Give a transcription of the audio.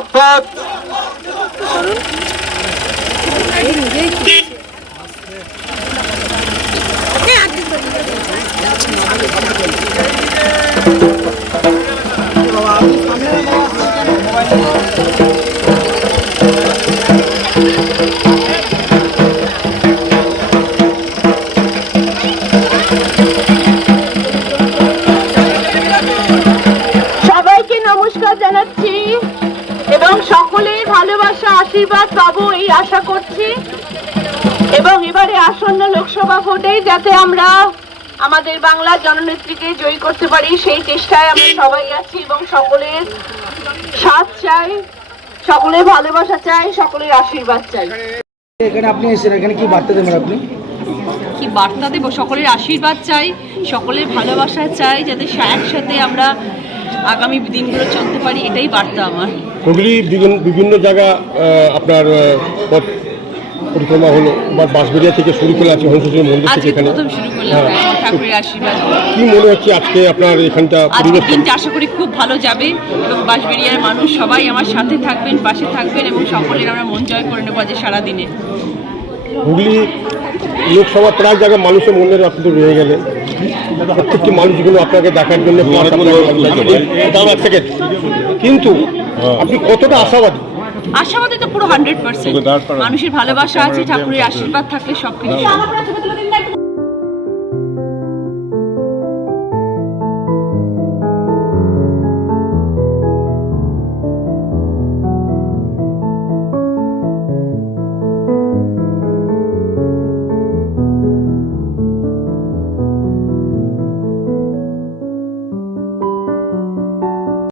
অর্থাৎ সবাইকে নমস্কার জানাচ্ছি। এবং সকলের ভালোবাসা আশীর্বাদ পাবো এই আশা করছি। এবং এবারে আসন্ন লোকসভা ভোটে যাতে আমরা আমাদের বাংলার জননেত্রীকে জয়ী করতে পারি সেই চেষ্টায় আমরা সবাই আছি এবং সকলের সাথ চাই সকলের ভালোবাসা চাই সকলের আশীর্বাদ চাই। এখানে আপনি এসেছেন এখানে কি বার্তা দেবেন আপনি? কি বার্তা দেবো? সকলের আশীর্বাদ চাই সকলের ভালোবাসা চাই যাতে একসাথে আমরা আগামী দিনগুলো চলতে পারি এটাই বার্তা আমার। হুগলি বিভিন্ন বিভিন্ন জায়গা আপনার পথ পরিক্রমা হলো বা বাঁশবেড়িয়া থেকে শুরু করে আছে হংসেশ্বর মন্দির থেকে এখানে। হ্যাঁ। হ্যাঁ, কি মনে হচ্ছে আজকে আপনার এখানটা পরিবেশ দিনটা আশা করি খুব ভালো যাবে এবং বাঁশবেড়িয়ার মানুষ সবাই আমার সাথে থাকবেন পাশে থাকবেন এবং সকলের আমরা মন জয় করে নেব আজ সারাদিনে। হুগলি লোকসভা প্রায় জায়গায় মানুষের মনের আপনি রয়ে গেলেন প্রত্যেকটি মানুষগুলো আপনাকে দেখার জন্য এক। কিন্তু আপনি কতটা আশাবাদী? আশাবাদী তো পুরো হান্ড্রেড পার্সেন্ট মানুষের ভালোবাসা আছে ঠাকুরের আশীর্বাদ থাকলে সব কিছু সম্ভব।